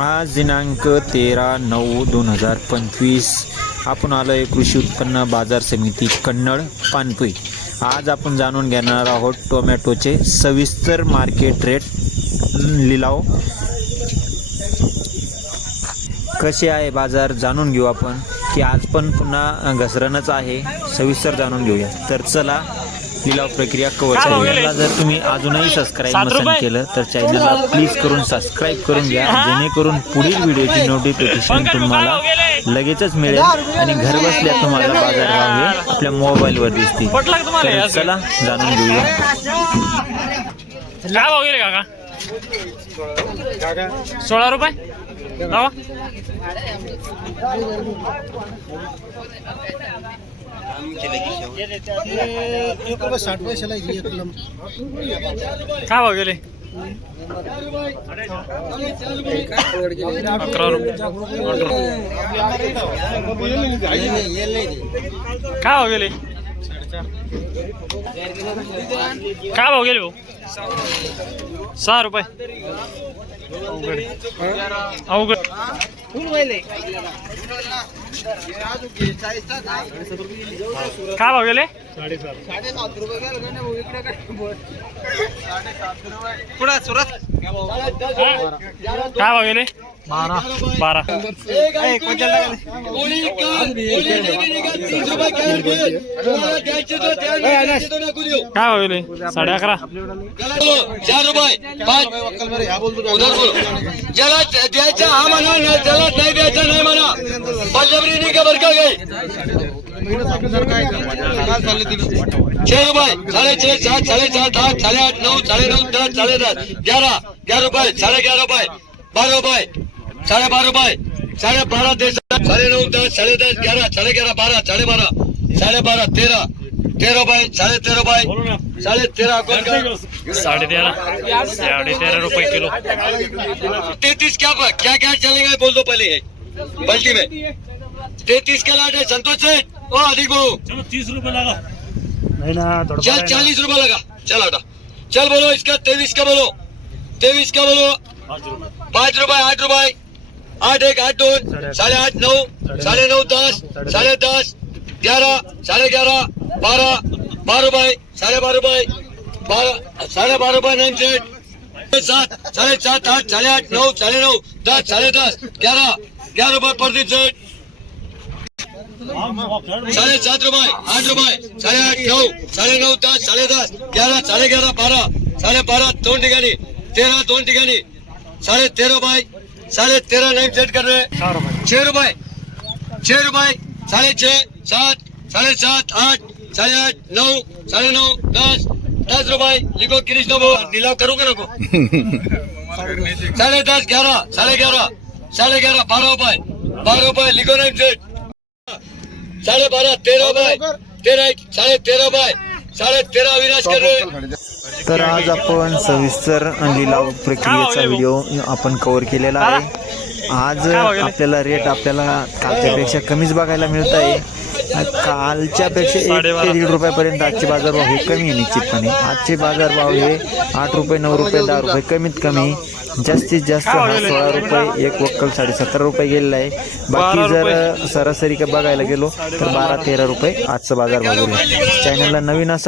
आज दिनांक 13/9/2025 आपण आलो आहे कृषी उत्पन्न बाजार समिती कन्नड पानपुई। आज आपण जाणून घेणार आहोत टोमॅटोचे सविस्तर मार्केट रेट लिलाव कसे आहे बाजार जाणून घेऊ आपण की आज पण पुन्हा घसरणच आहे। सविस्तर जाणून घेऊया। तर चला लिलाव प्रक्रिया कवर करूया। जर तुम्ही अजूनही सबस्क्राइब नसेल केलं तर चॅनलला प्लीज करून सबस्क्राइब करून घ्या, जेणेकरून पुढील व्हिडिओची नोटिफिकेशन तुम्हाला लगेचच मिळेल आणि घर बसल्या तुम्हाला बाजारभाव हे आपल्या मोबाईलवर दिसतील। तर चला जाणून घेऊया। काय भाव गेले काका? 16 रुपये लावा। काय भाव गेले? 11 रुपये। काय भाव गेले? काय भाव गेले भाऊ? 6 रुपये। अवघड काय भाव गेले? 7.5 रुपये। काय भाव गेले? 12। काय भाव गेले? 11.5। 4 रुपये 5। ज्याला द्यायचा हा म्हणा, ज्याला नाही द्यायचा नाही म्हणा। बळजबरीने का बरं का गई? 6 रुपये 6.5 7 7.5 8 8.5 9 9.5 10 10.5 11 11 रुपये 11.5 रुपये 12 रुपये 12.5 रुपये 12.5 9 10 10.10 11 11.5 12 12.5 12.5 13 13 रुपये 13.5 रुपये 13.5 13.5 रुपये किलो। 33 क्या क्या चलेगा बोल दो पहले है बल्टी में। 33 का लाट है संतोष सेठ। ओ अधिक बोलो। चलो 30 रुपये लगा। चल 40 रुपये लगा। चल हटा चल बोलो इसका 23 का बोलो। 23 का बोलो 5 रुपये 8 रुपये 8 1 8 2 8.5 9 9.5 10 10.5 11 11.5 12 12 रुपये 12.5 रुपये 12.5 रुपये 9 सेठ 7 7.5 8 8.5 9 9.5 10 10.10 11 11 रुपये प्रति सेठ 7.5 रुपये 8 रुपये 8.5 9 9.5 10 10.10 11 11.5 12 12.5 2 ठिकाणी 13 2 ठिकाणी 13.5 रुपये 13.5 नहीं सेट कर रहे। 6 रुपये 6 रुपये 6.5 7 7.5 8 8.5 9 9.5 10 10 रुपये लिखो कृष्ण वो नीलाव करोगे ना को 10.5 11 11.5 11.5 12 रुपये 12 रुपये लिखो नहीं सेट 12.5 13 रुपये 13 13.5 रुपये 13.5 अविनाश कर रहे। तर आज आपण सविस्तर लिलाव प्रक्रियेचा व्हिडिओ आपण कव्हर केलेला आहे। आज आपल्याला रेट आपल्याला कालच्यापेक्षा कमीच बघायला मिळत आहे। कालच्यापेक्षा 1 ते 1.5 रुपयापर्यंत आजचे बाजारभाव हे कमी आहे। निश्चितपणे आजचे बाजारभाव हे 8 रुपये 9 रुपये 10 रुपये कमीत कमी, जास्तीत जास्त 16 रुपये, एक वक्कल 17.5 रुपये गेलेला आहे। बाकी जर सरासरी का बघायला गेलो तर 12-13 रुपये आजचा बाजारभाव आहे। चॅनलला नवीन असा